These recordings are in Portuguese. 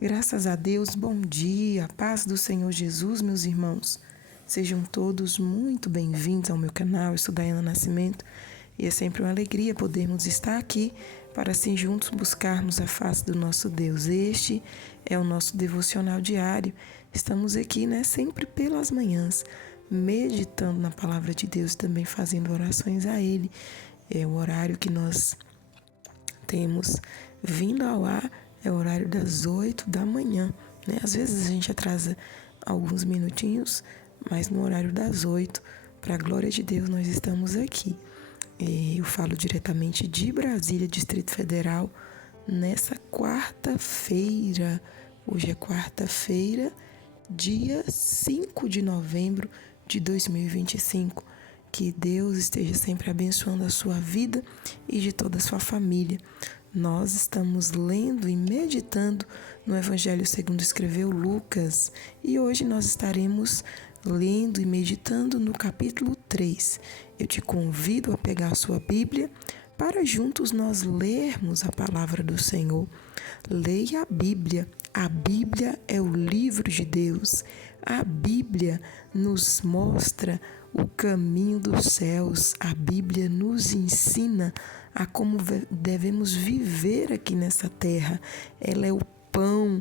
Graças a Deus, bom dia, paz do Senhor Jesus, meus irmãos. Sejam todos muito bem-vindos ao meu canal. Eu sou Daiana Nascimento e é sempre uma alegria podermos estar aqui para assim juntos buscarmos a face do nosso Deus. Este é o nosso devocional diário. Estamos aqui, sempre pelas manhãs, meditando na palavra de Deus e também fazendo orações a Ele. É o horário que nós temos vindo ao ar. É o horário das 8 da manhã, Às vezes a gente atrasa alguns minutinhos, mas no horário das 8, para a glória de Deus, nós estamos aqui. Eu falo diretamente de Brasília, Distrito Federal, nessa quarta-feira. Hoje é quarta-feira, dia 5 de novembro de 2025. Que Deus esteja sempre abençoando a sua vida e de toda a sua família. Nós estamos lendo e meditando no Evangelho segundo escreveu Lucas e hoje nós estaremos lendo e meditando no capítulo 3. Eu te convido a pegar a sua Bíblia para juntos nós lermos a palavra do Senhor. Leia a Bíblia. A Bíblia é o livro de Deus. A Bíblia nos mostra o caminho dos céus. A Bíblia nos ensina a como devemos viver aqui nessa terra. Ela é o pão,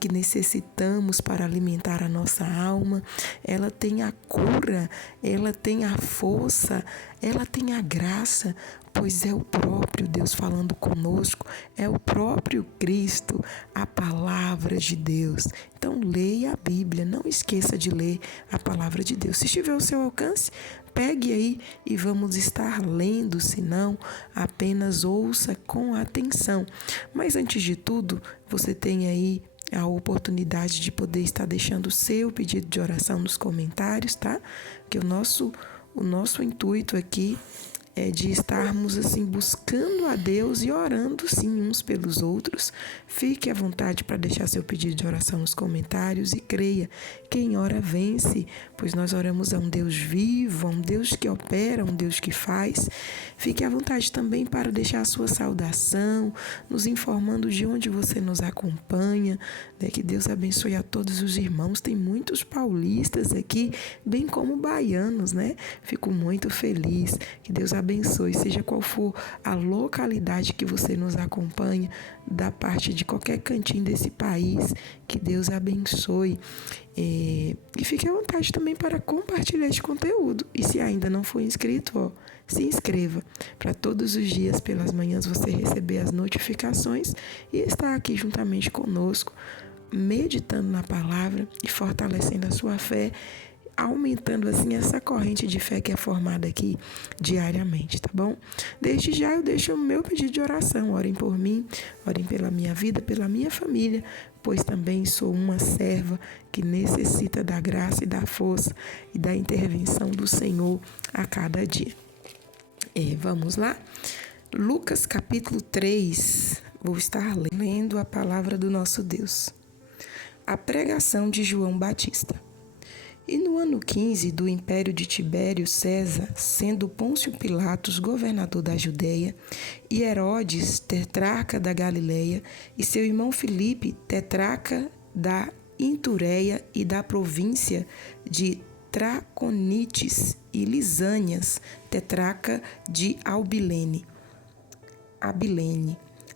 que necessitamos para alimentar a nossa alma. Ela tem a cura, ela tem a força, ela tem a graça, pois é o próprio Deus falando conosco, é o próprio Cristo, a palavra de Deus. Então leia a Bíblia, não esqueça de ler a palavra de Deus. Se estiver ao seu alcance, pegue aí e vamos estar lendo, senão apenas ouça com atenção. Mas antes de tudo, você tem aí a oportunidade de poder estar deixando o seu pedido de oração nos comentários, tá? Que o nosso intuito aqui é de estarmos assim buscando a Deus e orando sim uns pelos outros. Fique à vontade para deixar seu pedido de oração nos comentários e creia, quem ora vence, pois nós oramos a um Deus vivo, a um Deus que opera, a um Deus que faz. Fique à vontade também para deixar a sua saudação, nos informando de onde você nos acompanha, que Deus abençoe a todos os irmãos. Tem muitos paulistas aqui, bem como baianos, Fico muito feliz. Que Deus abençoe, seja qual for a localidade que você nos acompanha, da parte de qualquer cantinho desse país, que Deus abençoe. E fique à vontade também para compartilhar este conteúdo. E se ainda não for inscrito, se inscreva, para todos os dias pelas manhãs você receber as notificações e estar aqui juntamente conosco, meditando na palavra e fortalecendo a sua fé, aumentando assim essa corrente de fé que é formada aqui diariamente, tá bom? Desde já eu deixo o meu pedido de oração. Orem por mim, orem pela minha vida, pela minha família, pois também sou uma serva que necessita da graça e da força e da intervenção do Senhor a cada dia. Vamos lá? Lucas capítulo 3, vou estar lendo a palavra do nosso Deus. A pregação de João Batista. E no ano 15 do império de Tibério César, sendo Pôncio Pilatos governador da Judéia, e Herodes tetrarca da Galileia, e seu irmão Filipe tetrarca da Itureia e da província de Traconites, e Lisânias tetrarca de Abilene.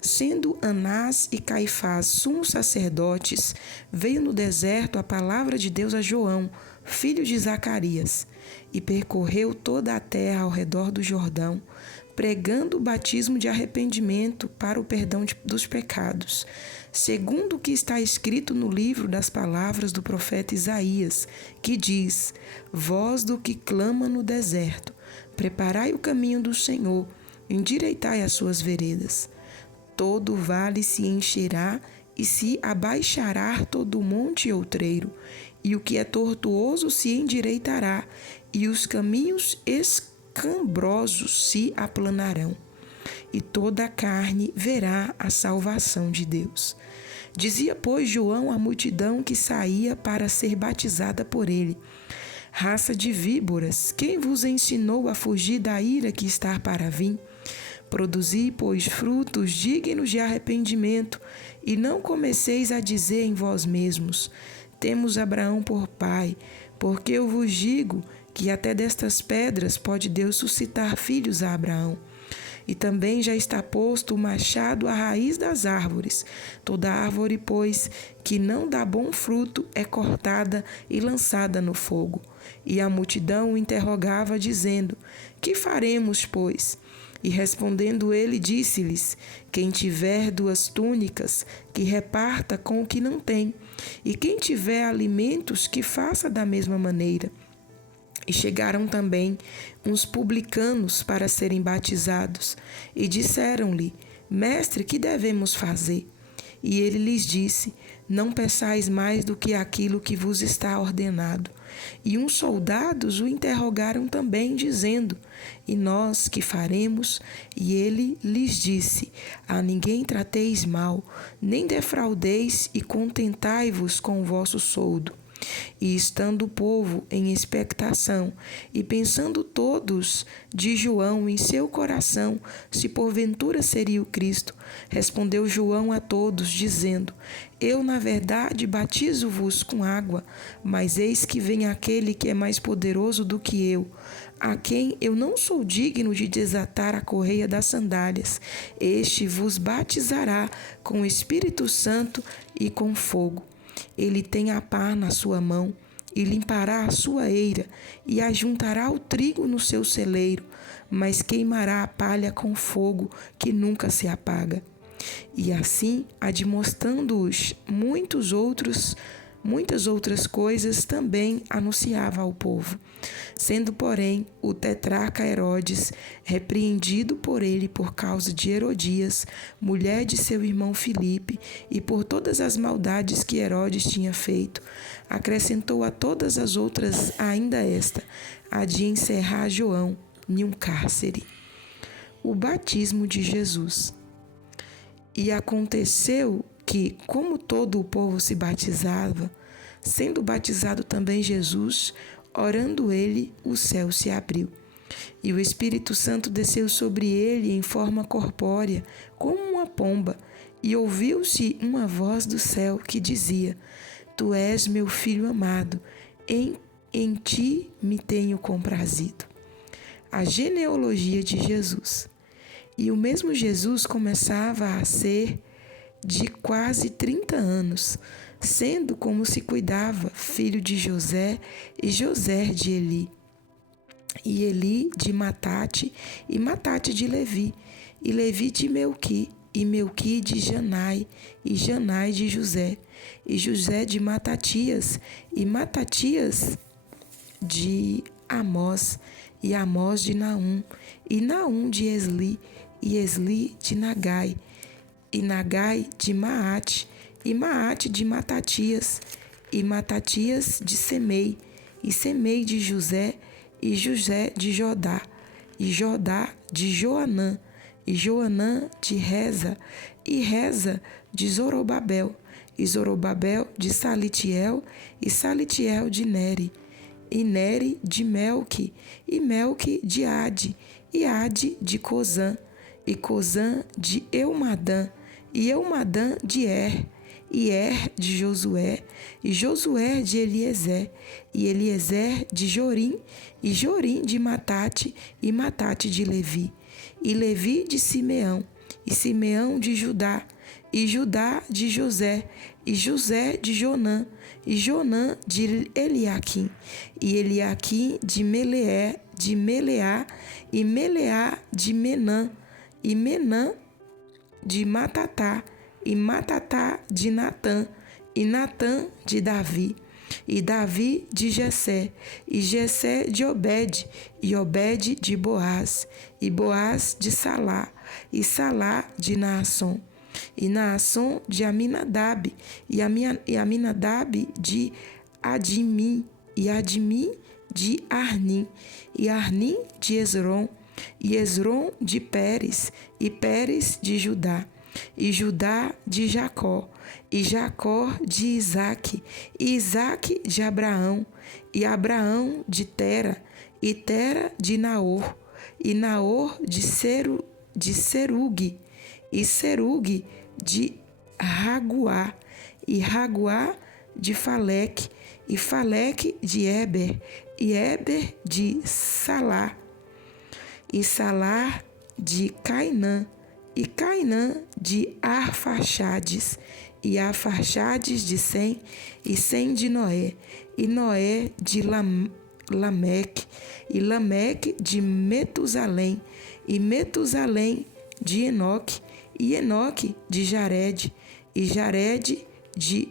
Sendo Anás e Caifás sumos sacerdotes, veio no deserto a palavra de Deus a João, filho de Zacarias, e percorreu toda a terra ao redor do Jordão, pregando o batismo de arrependimento para o perdão dos pecados, segundo o que está escrito no livro das palavras do profeta Isaías, que diz: Voz do que clama no deserto, preparai o caminho do Senhor, endireitai as suas veredas. Todo vale se encherá e se abaixará todo monte e outreiro, e o que é tortuoso se endireitará, e os caminhos escambrosos se aplanarão, e toda a carne verá a salvação de Deus. Dizia, pois, João à multidão que saía para ser batizada por ele: Raça de víboras, quem vos ensinou a fugir da ira que está para vir? Produzi, pois, frutos dignos de arrependimento, e não comeceis a dizer em vós mesmos: temos Abraão por pai, porque eu vos digo que até destas pedras pode Deus suscitar filhos a Abraão. E também já está posto o machado à raiz das árvores. Toda árvore, pois, que não dá bom fruto, é cortada e lançada no fogo. E a multidão o interrogava, dizendo: que faremos, pois? E respondendo ele, disse-lhes: quem tiver 2 túnicas, que reparta com o que não tem, e quem tiver alimentos, que faça da mesma maneira. E chegaram também uns publicanos para serem batizados, e disseram-lhe: Mestre, que devemos fazer? E ele lhes disse: não peçais mais do que aquilo que vos está ordenado. E uns soldados o interrogaram também, dizendo: e nós que faremos? E ele lhes disse: a ninguém trateis mal, nem defraudeis, e contentai-vos com o vosso soldo. E estando o povo em expectação, e pensando todos de João em seu coração, se porventura seria o Cristo, respondeu João a todos, dizendo: eu, na verdade, batizo-vos com água, mas eis que vem aquele que é mais poderoso do que eu, a quem eu não sou digno de desatar a correia das sandálias. Este vos batizará com o Espírito Santo e com fogo. Ele tem a pá na sua mão, e limpará a sua eira, e ajuntará o trigo no seu celeiro, mas queimará a palha com fogo que nunca se apaga. E assim, admostrando-os muitas outras coisas também anunciava ao povo. Sendo, porém, o tetrarca Herodes repreendido por ele por causa de Herodias, mulher de seu irmão Filipe, e por todas as maldades que Herodes tinha feito, acrescentou a todas as outras ainda esta, a de encerrar João em um cárcere. O batismo de Jesus. E aconteceu que, como todo o povo se batizava, sendo batizado também Jesus, orando ele, o céu se abriu. E o Espírito Santo desceu sobre ele em forma corpórea, como uma pomba, e ouviu-se uma voz do céu que dizia: Tu és meu filho amado, em ti me tenho comprazido. A genealogia de Jesus. E o mesmo Jesus começava a ser de quase 30 anos, sendo como se cuidava, filho de José, e José de Eli, e Eli de Matate, e Matate de Levi, e Levi de Melqui, e Melqui de Janai, e Janai de José, e José de Matatias, e Matatias de Amós, e Amós de Naum, e Naum de Esli, e Esli de Nagai, e Nagai de Maate, e Maate de Matatias, e Matatias de Semei, e Semei de José, e José de Jodá, e Jodá de Joanã, e Joanã de Reza, e Reza de Zorobabel, e Zorobabel de Salitiel, e Salitiel de Neri, e Neri de Melque, e Melque de Ade, e Ade de Cozã, e Cozã de Eumadã, e Eumadã de e de Josué, e Josué de Eliezer, e Eliezer de Jorim, e Jorim de Matate, e Matate de Levi, e Levi de Simeão, e Simeão de Judá, e Judá de José, e José de Jonã, e Jonã de Eliaquim, e Eliaquim de Meleá, e Meleá de Menã, e Menã de Matatá, e Matatá de Natã, e Natã de Davi, e Davi de Jessé, e Jessé de Obed, e Obed de Boaz, e Boaz de Salá, e Salá de Naasson, e Naasson de Aminadab, e Aminadab de Adimim, e Adimim de Arnim, e Arnim de Esrom, e Esrom de Pérez, e Pérez de Judá, e Judá de Jacó, e Jacó de Isaque, e Isaque de Abraão, e Abraão de Tera, e Tera de Naor, e Naor de de Serugue, e Serugue de Raguá, e Raguá de Faleque, e Faleque de Eber, e Eber de Salá, e Salá de Cainã, e Cainã de Arfaxades, e Arfaxades de Sem, e Sem de Noé, e Noé de Lameque, e Lameque de Metusalém, e Metusalém de Enoque, e Enoque de Jared, e Jared de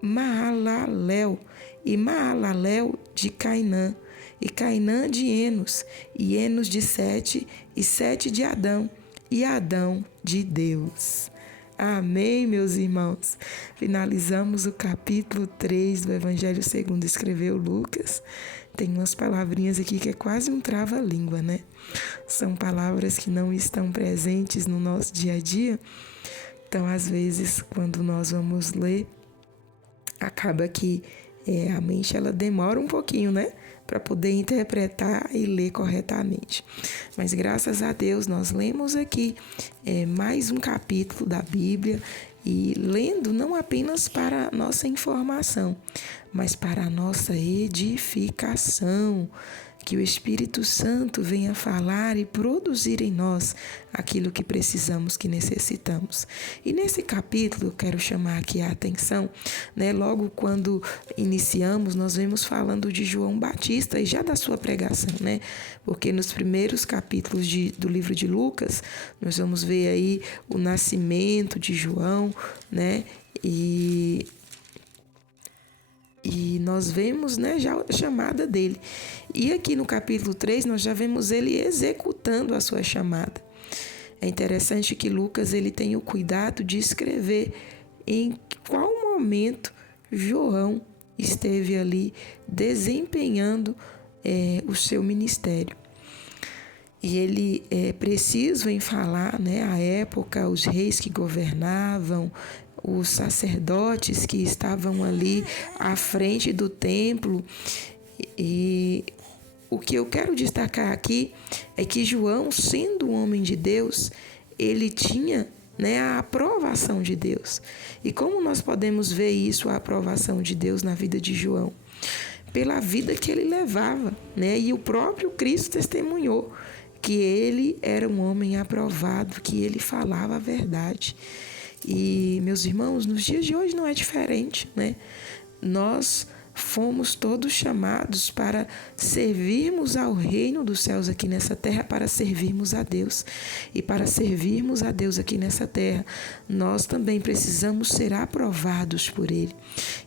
Maalalel, e Maalalel de Cainã, e Cainã de Enos, e Enos de Sete, e Sete de Adão, e Adão de Deus. Amém, meus irmãos. Finalizamos o capítulo 3 do Evangelho segundo escreveu Lucas. Tem umas palavrinhas aqui que é quase um trava-língua, né? São palavras que não estão presentes no nosso dia a dia. Então, às vezes, quando nós vamos ler, acaba que a mente ela demora um pouquinho, né? Para poder interpretar e ler corretamente. Mas graças a Deus nós lemos aqui mais um capítulo da Bíblia e lendo não apenas para nossa informação, mas para a nossa edificação. Que o Espírito Santo venha falar e produzir em nós aquilo que precisamos, que necessitamos. E nesse capítulo, eu quero chamar aqui a atenção, né? Logo quando iniciamos, nós vemos falando de João Batista e já da sua pregação, né? Porque nos primeiros capítulos do livro de Lucas, nós vamos ver aí o nascimento de João, né? E nós vemos, né, já a chamada dele. E aqui no capítulo 3, nós já vemos ele executando a sua chamada. É interessante que Lucas ele tem o cuidado de escrever em qual momento João esteve ali desempenhando o seu ministério. E ele é preciso em falar, né, a época, os reis que governavam, os sacerdotes que estavam ali à frente do templo. E o que eu quero destacar aqui é que João, sendo um homem de Deus, ele tinha, né, a aprovação de Deus. E como nós podemos ver isso, a aprovação de Deus na vida de João? Pela vida que ele levava, né? E o próprio Cristo testemunhou que ele era um homem aprovado, que ele falava a verdade. E, meus irmãos, nos dias de hoje não é diferente, né? Nós fomos todos chamados para servirmos ao reino dos céus aqui nessa terra, para servirmos a Deus. E para servirmos a Deus aqui nessa terra, nós também precisamos ser aprovados por Ele.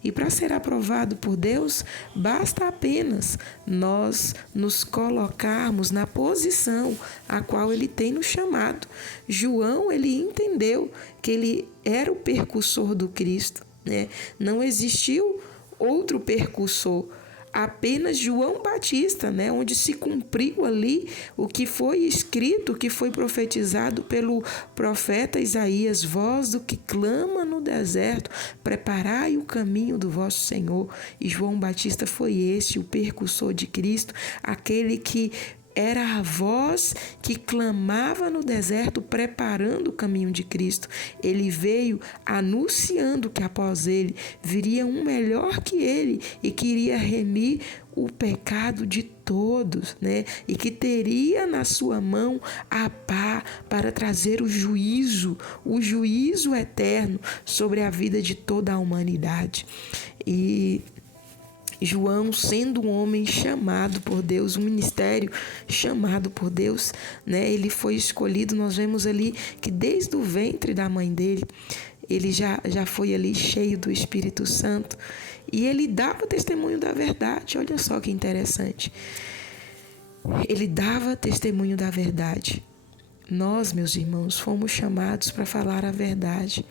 E para ser aprovado por Deus, basta apenas nós nos colocarmos na posição a qual Ele tem nos chamado. João, ele entendeu que ele era o percursor do Cristo, né? Não existiu outro percursor, apenas João Batista, né, onde se cumpriu ali o que foi escrito, o que foi profetizado pelo profeta Isaías: voz do que clama no deserto, preparai o caminho do vosso Senhor. E João Batista foi esse, o percursor de Cristo, aquele que era a voz que clamava no deserto, preparando o caminho de Cristo. Ele veio anunciando que após ele viria um melhor que ele e que iria remir o pecado de todos, né? E que teria na sua mão a pá para trazer o juízo eterno sobre a vida de toda a humanidade. E João, sendo um homem chamado por Deus, um ministério chamado por Deus, né? Ele foi escolhido, nós vemos ali que desde o ventre da mãe dele, ele já foi ali cheio do Espírito Santo e ele dava testemunho da verdade. Olha só que interessante. Ele dava testemunho da verdade. Nós, meus irmãos, fomos chamados para falar a verdade.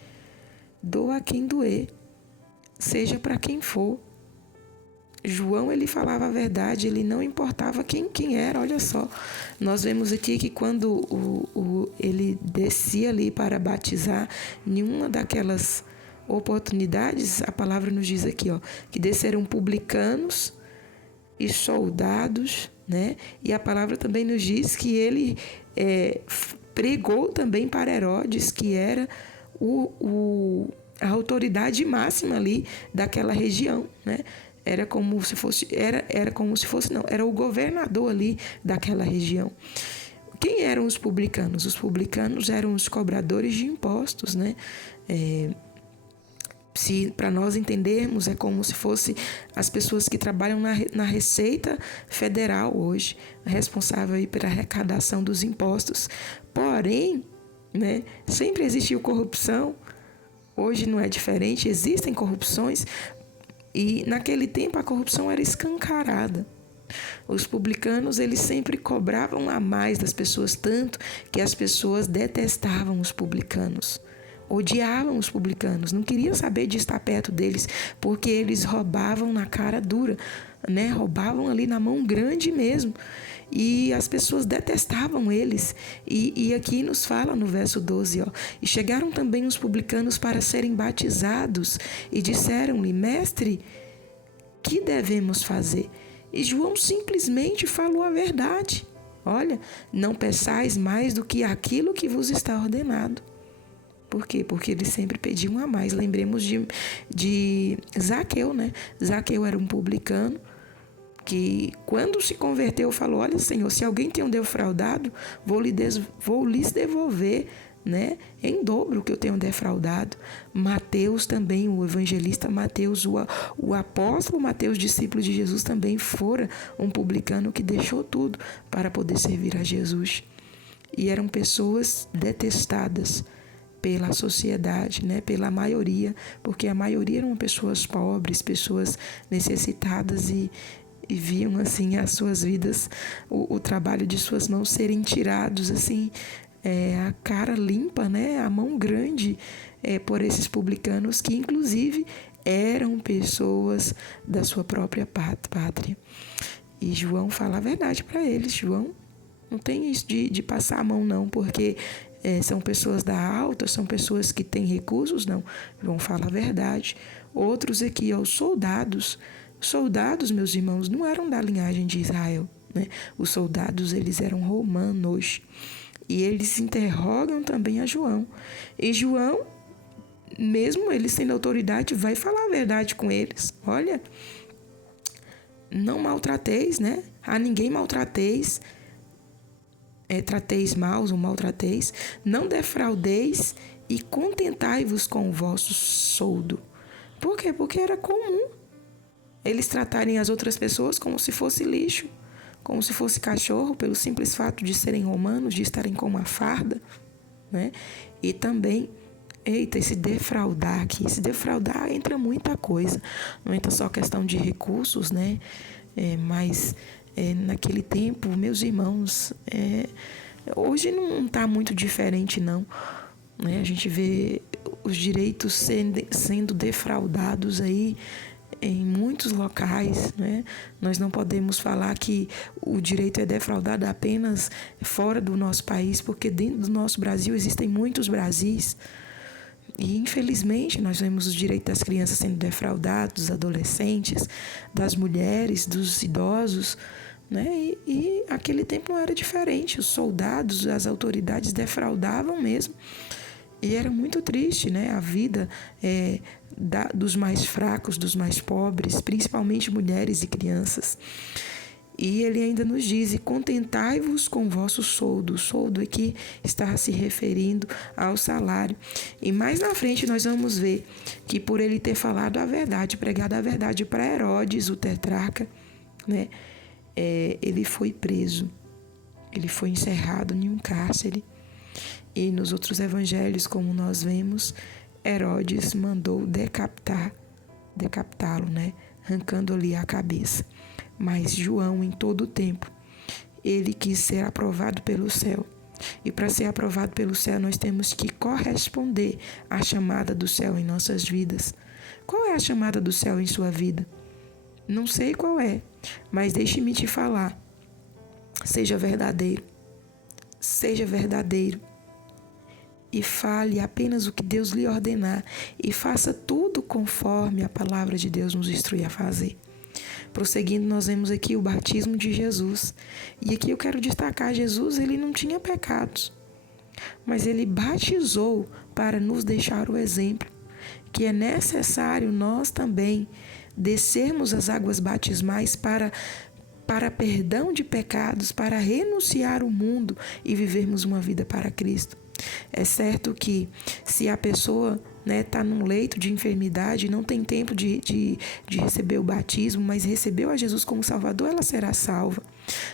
Doa a quem doer, seja para quem for. João, ele falava a verdade, ele não importava quem era. Olha só, nós vemos aqui que quando ele descia ali para batizar, nenhuma daquelas oportunidades, a palavra nos diz aqui, ó, que desceram publicanos e soldados, né? E a palavra também nos diz que ele pregou também para Herodes, que era a autoridade máxima ali daquela região, né? Era como se fosse, não, era o governador ali daquela região. Quem eram os publicanos? Os publicanos eram os cobradores de impostos, né? Se para nós entendermos, é como se fosse as pessoas que trabalham na Receita Federal hoje, responsável aí pela arrecadação dos impostos. Porém, né, sempre existiu corrupção, hoje não é diferente, existem corrupções, e naquele tempo a corrupção era escancarada. Os publicanos, eles sempre cobravam a mais das pessoas, tanto que as pessoas detestavam os publicanos. Odiavam os publicanos, não queriam saber de estar perto deles, porque eles roubavam na cara dura, né? Roubavam ali na mão grande mesmo. E as pessoas detestavam eles. E aqui nos fala no verso 12, e chegaram também os publicanos para serem batizados e disseram-lhe: Mestre, que devemos fazer? E João simplesmente falou a verdade. Olha, não peçais mais do que aquilo que vos está ordenado. Por quê? Porque eles sempre pediam a mais. Lembremos de Zaqueu, né? Zaqueu era um publicano que, quando se converteu, falou: olha, Senhor, se alguém tem um defraudado, vou lhes devolver, né, em dobro o que eu tenho defraudado. Mateus também, o evangelista Mateus, o apóstolo Mateus, discípulo de Jesus, também fora um publicano que deixou tudo para poder servir a Jesus. E eram pessoas detestadas pela sociedade, né, pela maioria, porque a maioria eram pessoas pobres, pessoas necessitadas e viam assim as suas vidas, o trabalho de suas mãos serem tirados assim, a cara limpa, né, a mão grande, por esses publicanos que inclusive eram pessoas da sua própria pátria. E João fala a verdade para eles. João não tem isso de passar a mão não, porque são pessoas da alta, são pessoas que têm recursos, não. João fala a verdade. Outros aqui, os soldados. Soldados, meus irmãos, não eram da linhagem de Israel, né? Os soldados, eles eram romanos. E eles interrogam também a João. E João, mesmo ele sendo autoridade, vai falar a verdade com eles. Olha, não maltrateis, né? A ninguém maltrateis. Trateis maus ou maltrateis. Não defraudeis e contentai-vos com o vosso soldo. Por quê? Porque era comum eles tratarem as outras pessoas como se fosse lixo, como se fosse cachorro, pelo simples fato de serem romanos, de estarem com uma farda, né? E também, esse defraudar aqui, esse defraudar entra muita coisa, não entra só questão de recursos, né? Mas naquele tempo, meus irmãos, hoje não está muito diferente não, né? A gente vê os direitos sendo defraudados aí em muitos locais, né? Nós não podemos falar que o direito é defraudado apenas fora do nosso país, porque dentro do nosso Brasil existem muitos Brasis. E, infelizmente, nós vemos os direitos das crianças sendo defraudados, dos adolescentes, das mulheres, dos idosos, né? E aquele tempo não era diferente. Os soldados, as autoridades defraudavam mesmo. E era muito triste, né? A vida dos mais fracos, dos mais pobres, principalmente mulheres e crianças. E ele ainda nos diz: contentai-vos com o vosso soldo. O soldo aqui está se referindo ao salário. E mais na frente nós vamos ver que, por ele ter falado a verdade, pregado a verdade para Herodes, o tetrarca, né? Ele foi preso. Ele foi encerrado em um cárcere. E nos outros evangelhos, como nós vemos, Herodes mandou decapitá-lo, né? Arrancando ali a cabeça. Mas João, em todo o tempo, ele quis ser aprovado pelo céu. E para ser aprovado pelo céu, nós temos que corresponder à chamada do céu em nossas vidas. Qual é a chamada do céu em sua vida? Não sei qual é, mas deixe-me te falar. Seja verdadeiro. Seja verdadeiro. E fale apenas o que Deus lhe ordenar. E faça tudo conforme a palavra de Deus nos instrui a fazer. Prosseguindo, nós vemos aqui o batismo de Jesus. E aqui eu quero destacar, Jesus, ele não tinha pecados, mas ele batizou para nos deixar o exemplo, que é necessário nós também descermos as águas batismais para perdão de pecados, para renunciar o mundo e vivermos uma vida para Cristo. É certo que se a pessoa está num leito de enfermidade, não tem tempo de receber o batismo, mas recebeu a Jesus como Salvador, ela será salva.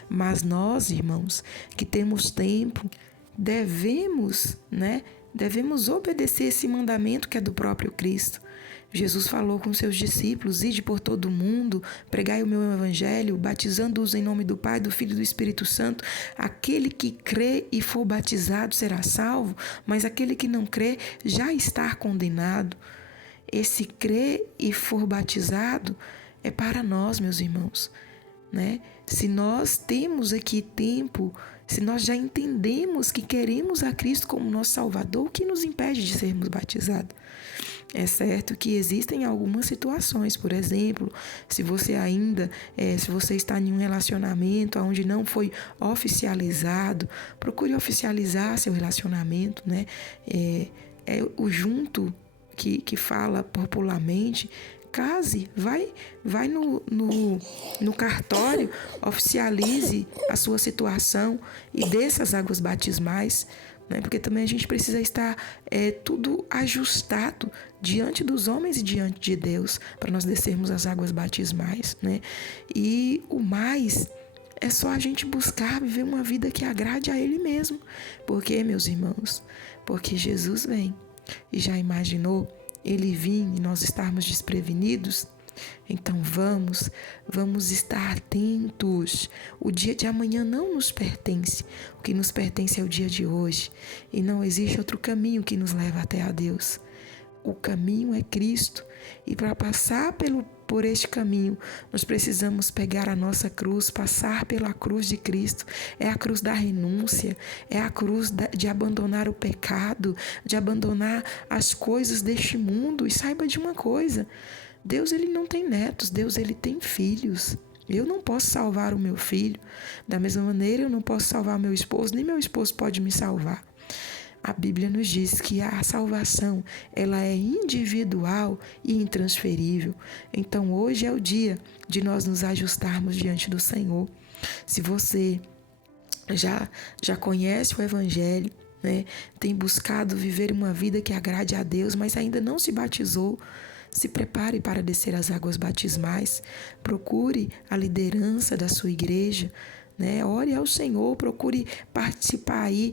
Mas nós, irmãos, que temos tempo, devemos obedecer esse mandamento que é do próprio Cristo. Jesus falou com seus discípulos: ide por todo o mundo, pregai o meu evangelho, batizando-os em nome do Pai, do Filho e do Espírito Santo. Aquele que crê e for batizado será salvo, mas aquele que não crê já está condenado. Esse crer e for batizado é para nós, meus irmãos, né? Se nós temos aqui tempo, se nós já entendemos que queremos a Cristo como nosso Salvador, o que nos impede de sermos batizados? É certo que existem algumas situações, por exemplo, se você está em um relacionamento onde não foi oficializado, procure oficializar seu relacionamento, né? O junto que fala popularmente. Case, vai no cartório, oficialize a sua situação e desça as águas batismais, né? Porque também a gente precisa estar tudo ajustado diante dos homens e diante de Deus para nós descermos as águas batismais, né? E o mais é só a gente buscar viver uma vida que agrade a Ele mesmo. Porque, meus irmãos, porque Jesus vem. E já imaginou Ele vir e nós estarmos desprevenidos? Então vamos estar atentos. O dia de amanhã não nos pertence. O que nos pertence é o dia de hoje. E não existe outro caminho que nos leva até a Deus. O caminho é Cristo. E para passar por este caminho, nós precisamos pegar a nossa cruz, passar pela cruz de Cristo. É a cruz da renúncia, é a cruz de abandonar o pecado, de abandonar as coisas deste mundo. E saiba de uma coisa: Deus, ele não tem netos, Deus, ele tem filhos. Eu não posso salvar o meu filho. Da mesma maneira, eu não posso salvar meu esposo, nem meu esposo pode me salvar. A Bíblia nos diz que a salvação, ela é individual e intransferível. Então, hoje é o dia de nós nos ajustarmos diante do Senhor. Se você já conhece o Evangelho, né, tem buscado viver uma vida que agrade a Deus, mas ainda não se batizou, se prepare para descer as águas batismais. Procure a liderança da sua igreja, né? Ore ao Senhor, procure participar aí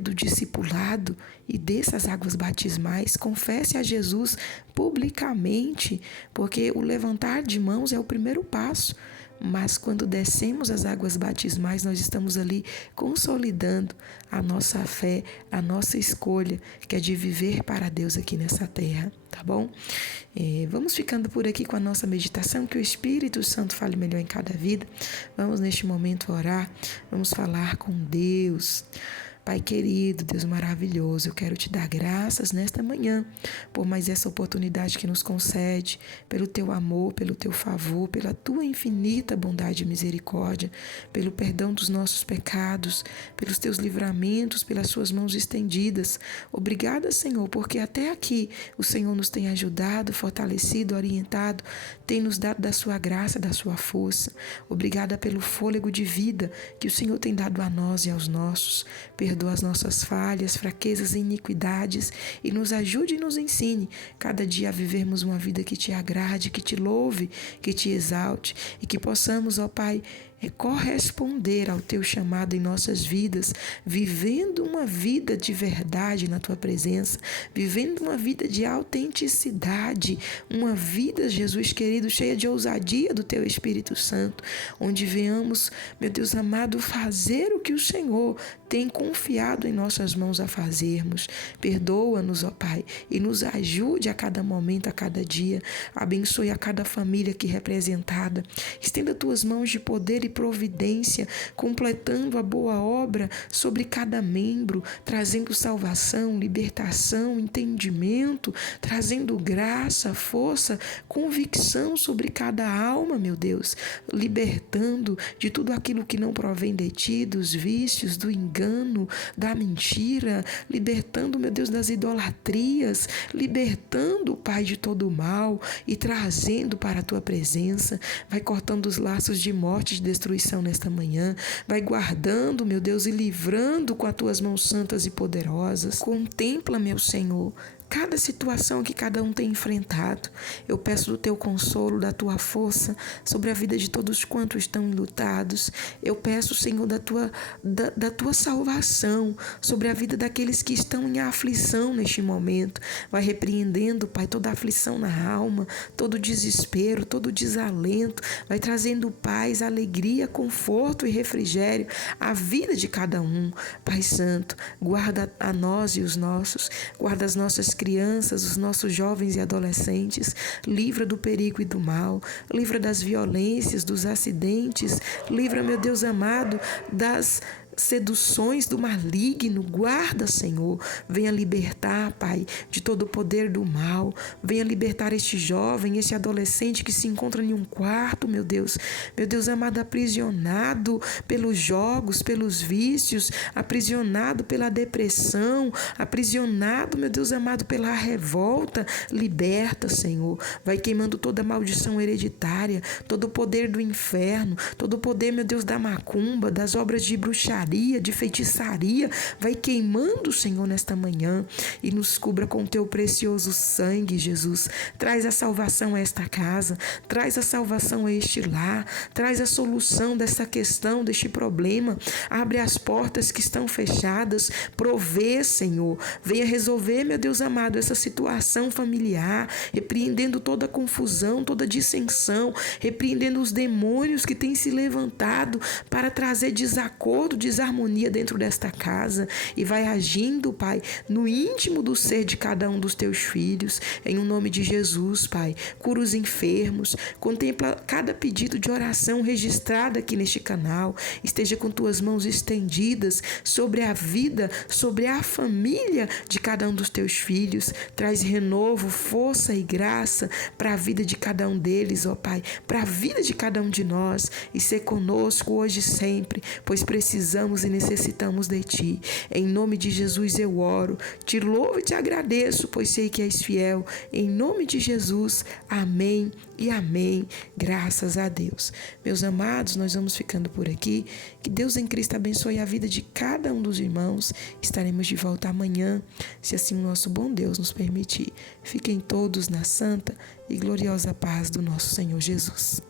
do discipulado e desça as águas batismais. Confesse a Jesus publicamente, porque o levantar de mãos é o primeiro passo. Mas quando descemos as águas batismais, nós estamos ali consolidando a nossa fé, a nossa escolha, que é de viver para Deus aqui nessa terra, tá bom? Vamos ficando por aqui com a nossa meditação, que o Espírito Santo fale melhor em cada vida. Vamos neste momento orar, vamos falar com Deus. Pai querido, Deus maravilhoso, eu quero te dar graças nesta manhã por mais essa oportunidade que nos concede, pelo teu amor, pelo teu favor, pela tua infinita bondade e misericórdia, pelo perdão dos nossos pecados, pelos teus livramentos, pelas suas mãos estendidas. Obrigada, Senhor, porque até aqui o Senhor nos tem ajudado, fortalecido, orientado, tem nos dado da sua graça, da sua força. Obrigada pelo fôlego de vida que o Senhor tem dado a nós e aos nossos. Perdoa as nossas falhas, fraquezas e iniquidades e nos ajude e nos ensine cada dia a vivermos uma vida que te agrade, que te louve, que te exalte e que possamos, ó Pai, corresponder ao teu chamado em nossas vidas, vivendo uma vida de verdade na tua presença, vivendo uma vida de autenticidade, uma vida, Jesus querido, cheia de ousadia do teu Espírito Santo, onde venhamos, meu Deus amado, fazer o que o Senhor tem confiado em nossas mãos a fazermos. Perdoa-nos, ó Pai, e nos ajude a cada momento, a cada dia. Abençoe a cada família aqui representada. Estenda tuas mãos de poder e e providência, completando a boa obra sobre cada membro, trazendo salvação, libertação, entendimento, trazendo graça, força, convicção sobre cada alma, meu Deus, libertando de tudo aquilo que não provém de ti, dos vícios, do engano, da mentira, libertando, meu Deus, das idolatrias, libertando, Pai, de todo o mal e trazendo para a tua presença. Vai cortando os laços de morte e de destruição nesta manhã, vai guardando, meu Deus, e livrando com as tuas mãos santas e poderosas. Contempla, meu Senhor, cada situação que cada um tem enfrentado. Eu peço do teu consolo, da tua força sobre a vida de todos quantos estão enlutados. Eu peço, Senhor, da tua salvação sobre a vida daqueles que estão em aflição neste momento. Vai repreendendo, Pai, toda aflição na alma, todo desespero, todo desalento. Vai trazendo paz, alegria, conforto e refrigério à vida de cada um. Pai Santo, guarda a nós e os nossos, guarda as nossas crianças, os nossos jovens e adolescentes, livra do perigo e do mal, livra das violências, dos acidentes, livra, meu Deus amado, das seduções do maligno. Guarda, Senhor, venha libertar, Pai, de todo o poder do mal, venha libertar este jovem, este adolescente que se encontra em um quarto, meu Deus amado, aprisionado pelos jogos, pelos vícios, aprisionado pela depressão, aprisionado, meu Deus amado, pela revolta. Liberta, Senhor, vai queimando toda maldição hereditária, todo o poder do inferno, todo o poder, meu Deus, da macumba, das obras de bruxaria, de feitiçaria, vai queimando, Senhor, nesta manhã e nos cubra com teu precioso sangue, Jesus. Traz a salvação a esta casa, traz a salvação a este lar, traz a solução dessa questão, deste problema. Abre as portas que estão fechadas, provê, Senhor. Venha resolver, meu Deus amado, essa situação familiar, repreendendo toda confusão, toda dissensão, repreendendo os demônios que têm se levantado para trazer desacordo, desarmonia dentro desta casa, e vai agindo, Pai, no íntimo do ser de cada um dos teus filhos, em o nome de Jesus, Pai. Cura os enfermos, contempla cada pedido de oração registrado aqui neste canal, esteja com tuas mãos estendidas sobre a vida, sobre a família de cada um dos teus filhos. Traz renovo, força e graça para a vida de cada um deles, ó Pai, para a vida de cada um de nós, e ser conosco hoje e sempre, pois precisamos e necessitamos de Ti. Em nome de Jesus eu oro, te louvo e te agradeço, pois sei que és fiel. Em nome de Jesus, amém e amém. Graças a Deus. Meus amados, nós vamos ficando por aqui. Que Deus em Cristo abençoe a vida de cada um dos irmãos. Estaremos de volta amanhã, se assim o nosso bom Deus nos permitir. Fiquem todos na santa e gloriosa paz do nosso Senhor Jesus.